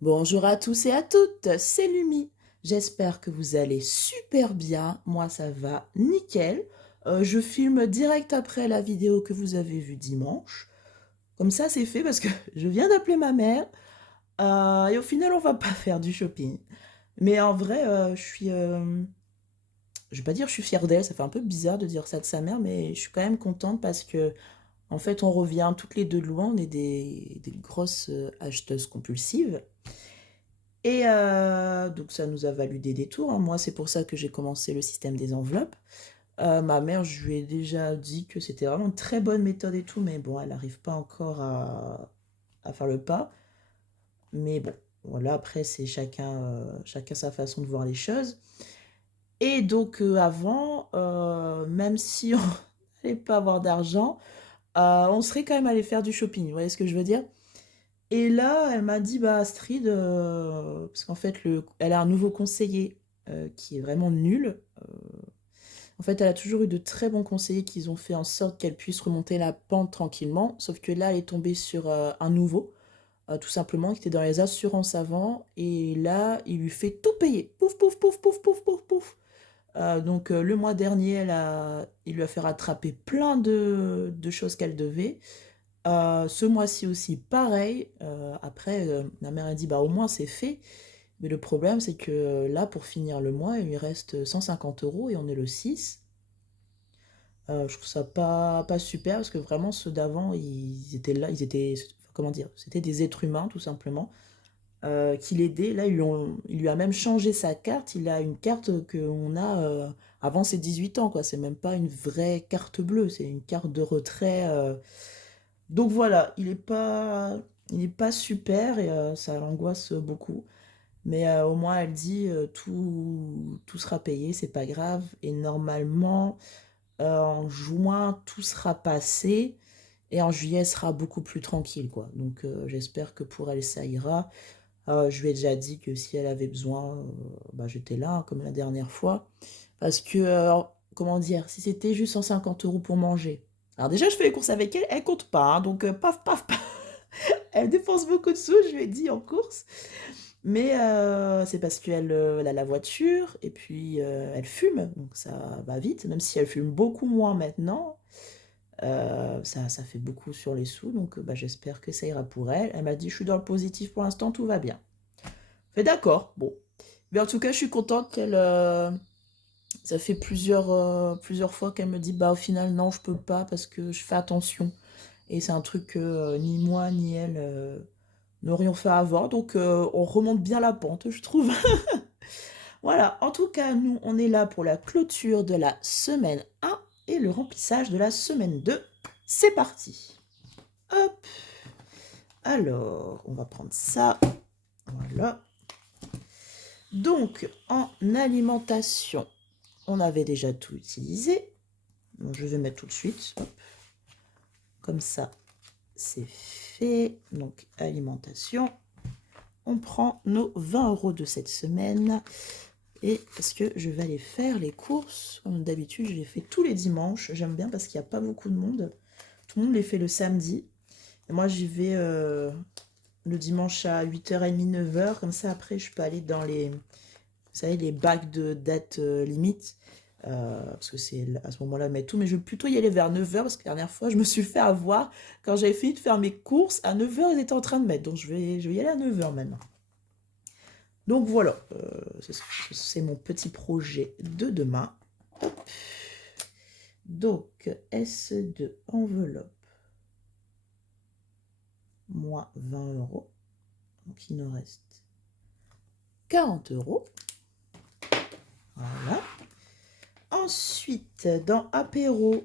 Bonjour à tous et à toutes, c'est Lumi. J'espère que vous allez super bien. Moi, ça va nickel. Je filme direct après la vidéo que vous avez vue dimanche. Comme ça, c'est fait parce que je viens d'appeler ma mère. Et au final, on va pas faire du shopping. Mais en vrai, je vais pas dire que je suis fière d'elle. Ça fait un peu bizarre de dire ça de sa mère, mais je suis quand même contente parce que, en fait, on revient toutes les deux de loin. On est des grosses acheteuses compulsives. Et donc ça nous a valu des détours, hein. Moi, c'est pour ça que j'ai commencé le système des enveloppes. Ma mère, je lui ai déjà dit que c'était vraiment une très bonne méthode et tout, mais bon, elle n'arrive pas encore à faire le pas. Mais bon, voilà, après, c'est chacun sa façon de voir les choses. Et donc avant, même si on n'allait pas avoir d'argent, on serait quand même allé faire du shopping, vous voyez ce que je veux dire? Et là, elle m'a dit, bah Astrid, parce qu'en fait, elle a un nouveau conseiller qui est vraiment nul. En fait, elle a toujours eu de très bons conseillers qui ont fait en sorte qu'elle puisse remonter la pente tranquillement. Sauf que là, elle est tombée sur un nouveau, tout simplement, qui était dans les assurances avant. Et là, il lui fait tout payer. Pouf, pouf, pouf, pouf, pouf, pouf, pouf. Donc le mois dernier, il lui a fait rattraper plein de choses qu'elle devait. Ce mois-ci aussi, pareil. Après, ma mère a dit, bah au moins c'est fait. Mais le problème, c'est que là, pour finir le mois, il lui reste 150 euros et on est le 6. Je trouve ça pas super parce que vraiment, ceux d'avant, ils étaient là, comment dire, c'était des êtres humains tout simplement qui l'aidaient. Là, il lui a même changé sa carte. Il a une carte qu'on a avant ses 18 ans, quoi. C'est même pas une vraie carte bleue, c'est une carte de retrait. Donc voilà, il est pas super et ça l'angoisse beaucoup. Mais au moins, elle dit tout sera payé, c'est pas grave. Et normalement, en juin, tout sera passé. Et en juillet, elle sera beaucoup plus tranquille, quoi. Donc j'espère que pour elle, ça ira. Je lui ai déjà dit que si elle avait besoin, bah, j'étais là, hein, comme la dernière fois. Parce que, comment dire, si c'était juste 150 euros pour manger. Alors déjà, je fais les courses avec elle, elle compte pas, hein, donc paf, paf, paf. Elle dépense beaucoup de sous, je lui ai dit en course. Mais c'est parce qu'elle a la voiture et puis elle fume, donc ça va vite, même si elle fume beaucoup moins maintenant. Ça fait beaucoup sur les sous, donc bah, j'espère que ça ira pour elle. Elle m'a dit, je suis dans le positif pour l'instant, tout va bien. Fait d'accord, bon. Mais en tout cas, je suis contente qu'elle... ça fait plusieurs fois qu'elle me dit, bah au final, non, je peux pas parce que je fais attention. Et c'est un truc que ni moi ni elle n'aurions fait avant. Donc on remonte bien la pente, je trouve. Voilà, en tout cas, nous, on est là pour la clôture de la semaine 1 et le remplissage de la semaine 2. C'est parti. Hop. Alors, on va prendre ça. Voilà. Donc, en alimentation, on avait déjà tout utilisé. Donc, je vais mettre tout de suite. Hop. Comme ça, c'est fait. Donc, alimentation. On prend nos 20 euros de cette semaine. Et parce que je vais aller faire les courses. Comme d'habitude, je les fais tous les dimanches. J'aime bien parce qu'il n'y a pas beaucoup de monde. Tout le monde les fait le samedi. Et moi, j'y vais le dimanche à 8h30, 9h. Comme ça, après, je peux aller dans les, vous savez, les bacs de date limite. Parce que c'est à ce moment-là, mettre tout. Mais je vais plutôt y aller vers 9h parce que la dernière fois, je me suis fait avoir. Quand j'avais fini de faire mes courses, à 9h, ils étaient en train de mettre. Donc, je vais y aller à 9h maintenant. Donc voilà, c'est mon petit projet de demain. Hop. Donc, S2 enveloppe, moins 20 euros. Donc, il nous reste 40 euros. Voilà. Ensuite, dans apéro,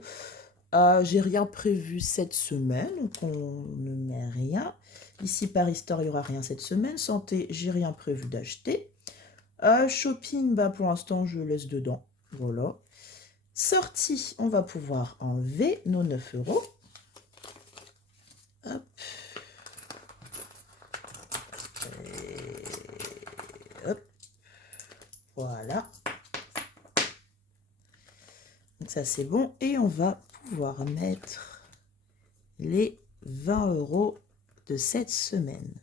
j'ai rien prévu cette semaine, donc on ne met rien. Ici, Paris Store, il n'y aura rien cette semaine. Santé, j'ai rien prévu d'acheter. Shopping, bah, pour l'instant, je laisse dedans. Voilà. Sortie, on va pouvoir enlever nos 9 euros. Hop. Et hop. Voilà. Donc ça, c'est bon. Et on va pouvoir mettre les 20 euros de cette semaine.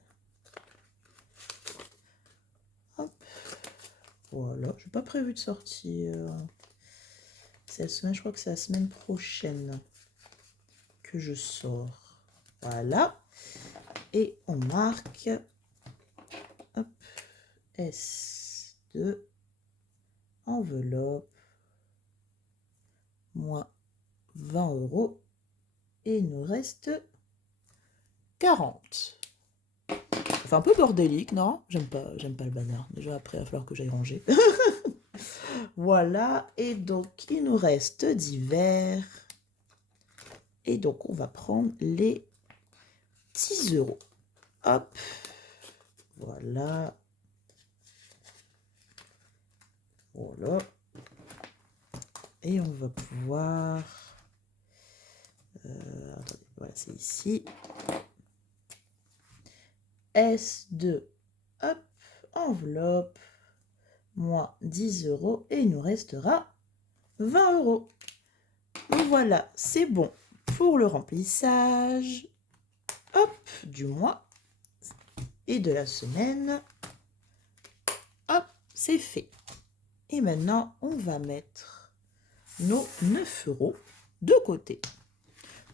Voilà, je n'ai pas prévu de sortir cette semaine. Je crois que c'est la semaine prochaine que je sors. Voilà. Et on marque hop, S2, enveloppe, moins 20 €. Et il nous reste 40. Ça fait un peu bordélique, non? J'aime pas le bazar. Déjà, après, il va falloir que j'aille ranger. Voilà. Et donc, il nous reste divers. Et donc, on va prendre les 10 €. Hop. Voilà. Voilà. Et on va pouvoir... attendez, voilà, c'est ici. S2, hop, enveloppe, moins 10 € et il nous restera 20 €. Voilà, c'est bon pour le remplissage, hop, du mois et de la semaine. Hop, c'est fait. Et maintenant, on va mettre nos 9 € de côté.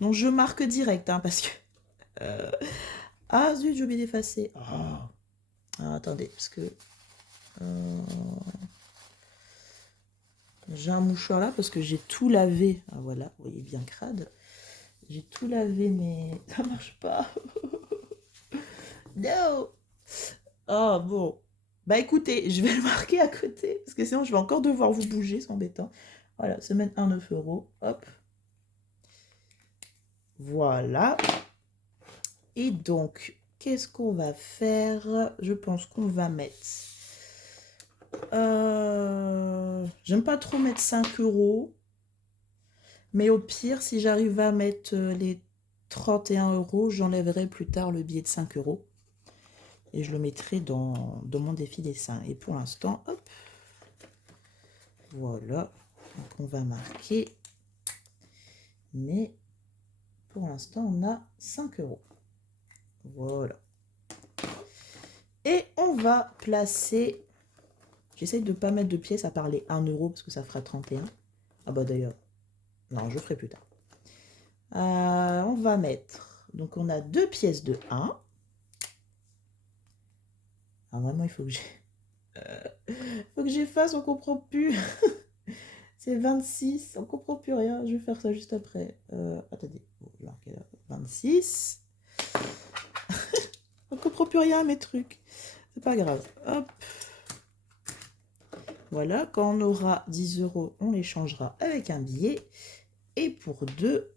Donc, je marque direct, hein, parce que... Ah, zut, j'ai oublié d'effacer. Oh. Alors, attendez, parce que... j'ai un mouchoir là, parce que j'ai tout lavé. Ah, voilà, vous voyez bien crade. J'ai tout lavé, mais ça marche pas. Non. Oh, bon. Bah, écoutez, je vais le marquer à côté, parce que sinon, je vais encore devoir vous bouger, c'est embêtant. Voilà, semaine 1, 9 €. Hop. Voilà. Et donc, qu'est-ce qu'on va faire? Je pense qu'on va mettre... j'aime pas trop mettre 5 €. Mais au pire, si j'arrive à mettre les 31 €, j'enlèverai plus tard le billet de 5 €. Et je le mettrai dans mon défi dessin. Et pour l'instant, hop. Voilà. Donc on va marquer. Mais pour l'instant, on a 5 €. Voilà. Et on va placer... J'essaye de ne pas mettre de pièces à part les 1 € parce que ça fera 31. Ah bah d'ailleurs, non, je ferai plus tard. On va mettre... Donc on a 2 pièces de 1. Ah vraiment, il faut que j'efface, on comprend plus. C'est 26, on comprend plus rien. Je vais faire ça juste après. Attendez, bon, je vais marquer là. 26. On comprend plus rien à mes trucs. C'est pas grave. Hop. Voilà, quand on aura 10 €, on les changera avec un billet. Et pour 2,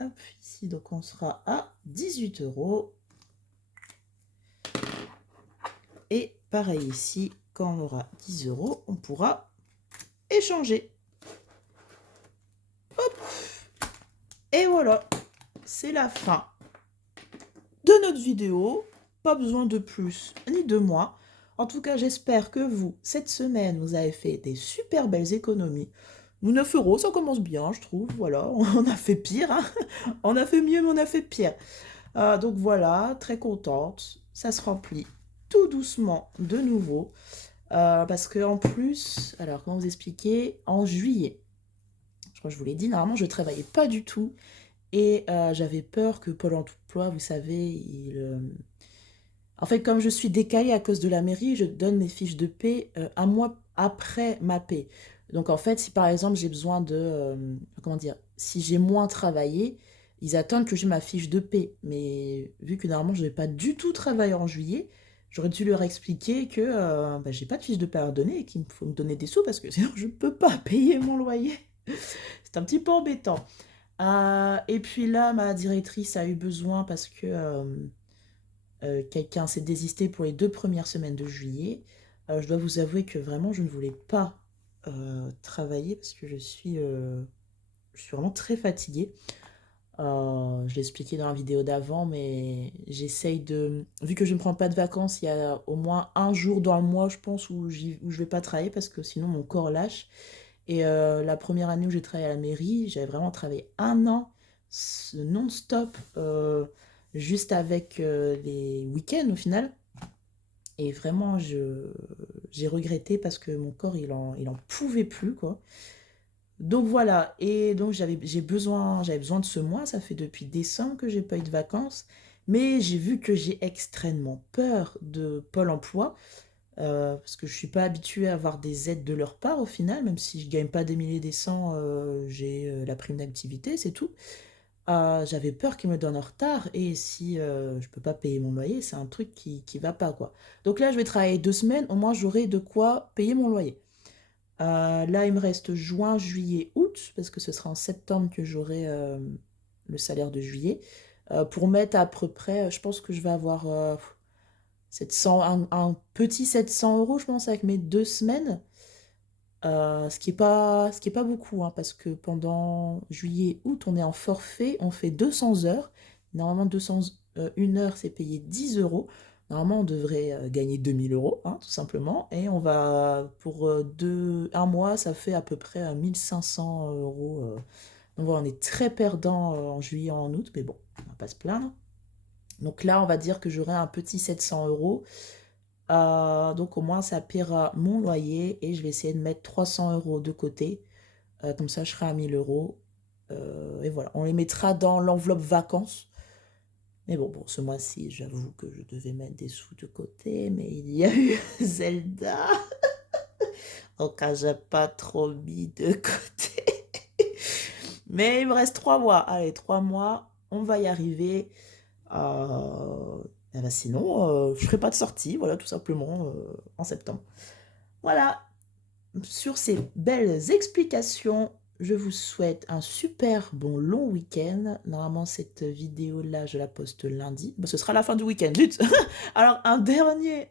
hop, ici, donc on sera à 18 €. Et pareil ici, quand on aura 10 €, on pourra échanger. Hop. Et voilà, c'est la fin de notre vidéo. Pas besoin de plus ni de moins. En tout cas, j'espère que vous, cette semaine, vous avez fait des super belles économies. Nous, 9 €, ça commence bien, je trouve. Voilà, on a fait pire. Hein. On a fait mieux, mais on a fait pire. Donc voilà, très contente. Ça se remplit tout doucement de nouveau. Parce que en plus, alors comment vous expliquer, en juillet, je crois que je vous l'ai dit, normalement, je ne travaillais pas du tout. Et j'avais peur que Pôle emploi, vous savez, en fait, comme je suis décalée à cause de la mairie, je donne mes fiches de paie un mois après ma paie. Donc en fait, si par exemple j'ai besoin de... comment dire? Si j'ai moins travaillé, ils attendent que j'ai ma fiche de paie. Mais vu que normalement je n'ai pas du tout travaillé en juillet, j'aurais dû leur expliquer que bah, j'ai pas de fiche de paie à leur donner et qu'il faut me donner des sous parce que sinon je ne peux pas payer mon loyer. C'est un petit peu embêtant. Et puis là, ma directrice a eu besoin parce que quelqu'un s'est désisté pour les 2 premières semaines de juillet. Je dois vous avouer que vraiment, je ne voulais pas travailler parce que je suis vraiment très fatiguée. Je l'ai expliqué dans la vidéo d'avant, mais j'essaye de... Vu que je ne prends pas de vacances, il y a au moins un jour dans le mois, je pense, où je ne vais pas travailler parce que sinon mon corps lâche. Et la première année où j'ai travaillé à la mairie, j'avais vraiment travaillé 1 an non-stop, juste avec les week-ends au final. Et vraiment, j'ai regretté parce que mon corps, il en pouvait plus, quoi. Donc voilà, et donc j'avais besoin de ce mois, ça fait depuis décembre que j'ai pas eu de vacances, mais j'ai vu que j'ai extrêmement peur de Pôle emploi, parce que je suis pas habituée à avoir des aides de leur part au final, même si je gagne pas des milliers des cents, j'ai la prime d'activité, c'est tout. J'avais peur qu'ils me donnent en retard, et si je peux pas payer mon loyer, c'est un truc qui va pas, quoi. Donc là, je vais travailler 2 semaines, au moins j'aurai de quoi payer mon loyer. Là, il me reste juin, juillet, août, parce que ce sera en septembre que j'aurai le salaire de juillet. Pour mettre à peu près, je pense que je vais avoir 700, un petit 700 euros, je pense, avec mes 2 semaines. Ce qui est pas beaucoup, hein, parce que pendant juillet, août, on est en forfait, on fait 200 heures. Normalement, 1 heure, c'est payé 10 euros. Normalement, on devrait gagner 2000 euros, hein, tout simplement. Et on va, pour un mois, ça fait à peu près 1500 euros. Donc voilà, on est très perdant en juillet, en août, mais bon, on va pas se plaindre. Donc là, on va dire que j'aurai un petit 700 euros. Donc au moins ça paiera mon loyer et je vais essayer de mettre 300 euros de côté. Comme ça je serai à 1000 euros. Et voilà, on les mettra dans l'enveloppe vacances. Mais bon, ce mois-ci, j'avoue que je devais mettre des sous de côté, mais il y a eu Zelda. Donc j'ai pas trop mis de côté. Mais il me reste 3 mois. Allez, 3 mois, on va y arriver. Et ben sinon, je ferai pas de sortie, voilà, tout simplement, en septembre. Voilà, sur ces belles explications, je vous souhaite un super bon long week-end. Normalement, cette vidéo-là, je la poste lundi. Ce sera la fin du week-end, zut. Alors, un dernier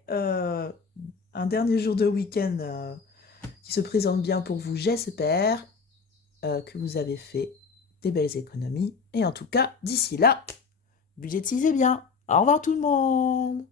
jour de week-end qui se présente bien pour vous, j'espère que vous avez fait des belles économies. Et en tout cas, d'ici là, budgétisez bien. Au revoir tout le monde.